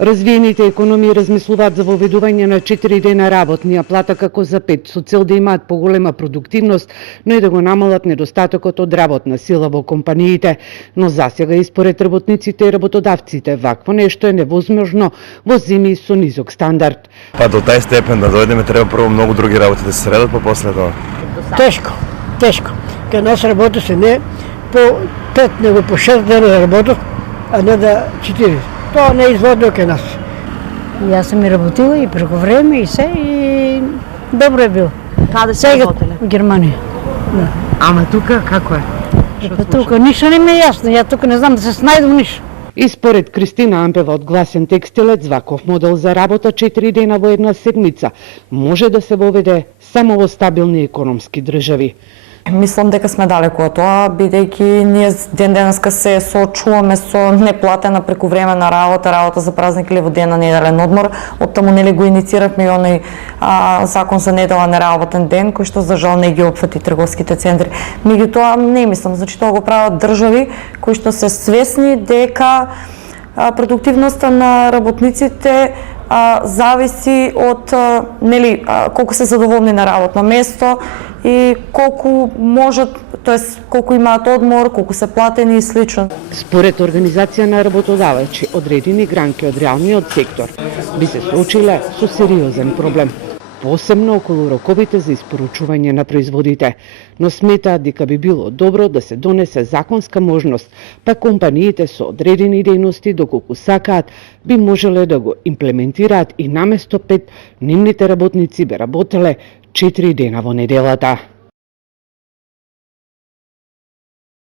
Развиените економии размислуваат за воведување на 4 дена работнија плата како за 5, со цел да имаат поголема продуктивност, но и да го намалат недостатокот од работна сила во компаниите. Но засега и според работниците и работодавците вакво нешто е невозможно во земји со низок стандард. Па до тај степен да дојдеме треба прво многу други работи да се средат, па после тоа. Тешко. Кај нас работи се не по 5, него по 6 дена работат, а не да 4. Тоа не е изводно кај нас. Јас сум и работила и преко време и се и добро е било. Каде се работеле? В Германија. Да. Ама тука како е? Па тука ништо не ми е јасно, ја тука не знам да се снајдам ништо. И според Кристина Ампева од Гласен текстилец, ваков модел за работа 4 дена во една седмица може да се воведе само во стабилни економски држави. Мислам дека сме далеку од тоа, бидејќи ние ден денеска се соочуваме со неплатена прекувремена работа за празник или во ден на неделен одмор. Оттаму нели го иницииравме и оној закон за неделен неработен ден, кој што за жал не ги опфати трговските центри. Меѓутоа не мислам, значи тоа го прават држави кои што се свесни дека продуктивноста на работниците зависи од колку се задоволни на работно место и колку можат, тоест колку имаат одмор, колку се платени и слично. Според Организација на работодавачи, одредени гранки од реалниот сектор би се соочиле со сериозен проблем, посебно околу роковите за испоручување на производите, но сметаат дека би било добро да се донесе законска можност, па компаниите со одредени дејности, доколку сакаат, би можеле да го имплементираат и наместо 5, нивните работници би работеле 4 дена во неделата.